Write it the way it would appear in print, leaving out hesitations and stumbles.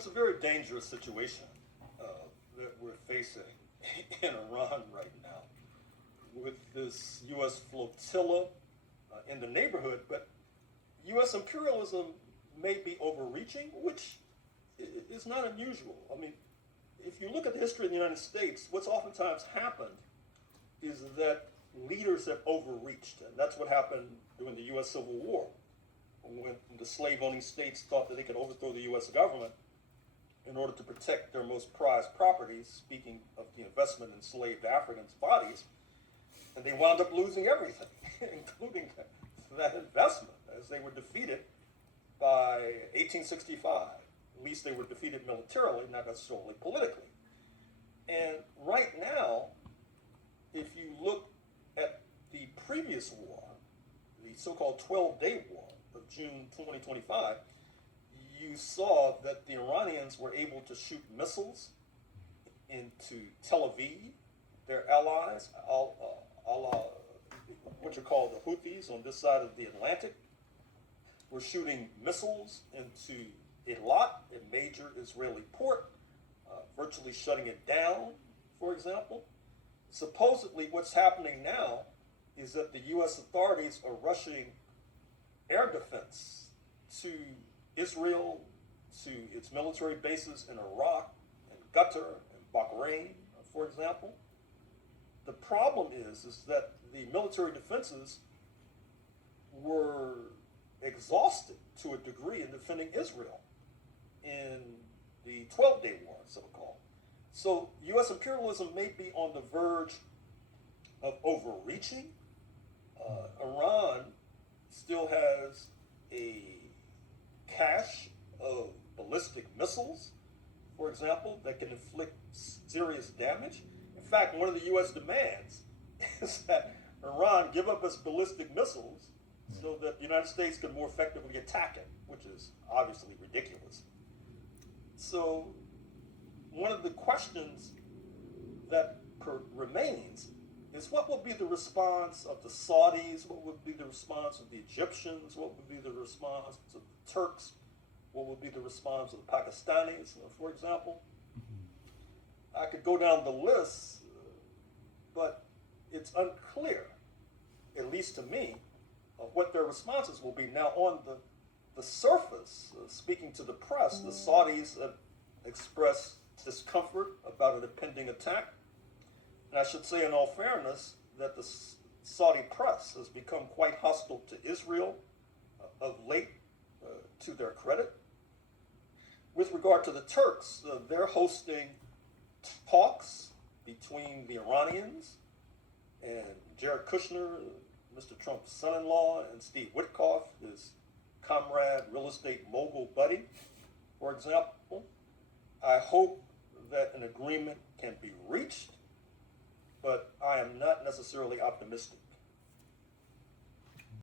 it's a very dangerous situation that we're facing in Iran right now with this U.S. flotilla in the neighborhood. But U.S. imperialism may be overreaching, which is not unusual. I mean, if you look at the history of the United States, what's oftentimes happened is that leaders have overreached. And that's what happened during the U.S. Civil War, when the slave-owning states thought that they could overthrow the U.S. government in order to protect their most prized properties, speaking of the investment in enslaved Africans' bodies, and they wound up losing everything, including that investment, as they were defeated by 1865. At least they were defeated militarily, not necessarily politically. And right now, if you look at the previous war, the so-called 12-day war of June 2025, you saw that the Iranians were able to shoot missiles into Tel Aviv, their allies, what you call the Houthis on this side of the Atlantic, were shooting missiles into Eilat, a major Israeli port, virtually shutting it down, for example. Supposedly what's happening now is that the U.S. authorities are rushing air defense to Israel, to its military bases in Iraq and Qatar and Bahrain, for example. The problem is that the military defenses were exhausted to a degree in defending Israel in the 12-day war, so-called. So U.S. imperialism may be on the verge of overreaching. Iran still has a cache of ballistic missiles, for example, that can inflict serious damage. In fact, one of the U.S. demands is that Iran give up its ballistic missiles so that the United States can more effectively attack it, which is obviously ridiculous. So one of the questions that remains is what will be the response of the Saudis, what would be the response of the Egyptians, what would be the response of the Turks, what would be the response of the Pakistanis, for example. I could go down the list, but it's unclear, at least to me, of what their responses will be. Now, on the surface, speaking to the press, the Saudis have expressed discomfort about an impending attack. And I should say, in all fairness, that the Saudi press has become quite hostile to Israel of late, to their credit. With regard to the Turks, they're hosting talks between the Iranians and Jared Kushner, Mr. Trump's son-in-law, and Steve Witkoff, his comrade, real estate mogul buddy, for example. I hope that an agreement can be reached, but I am not necessarily optimistic.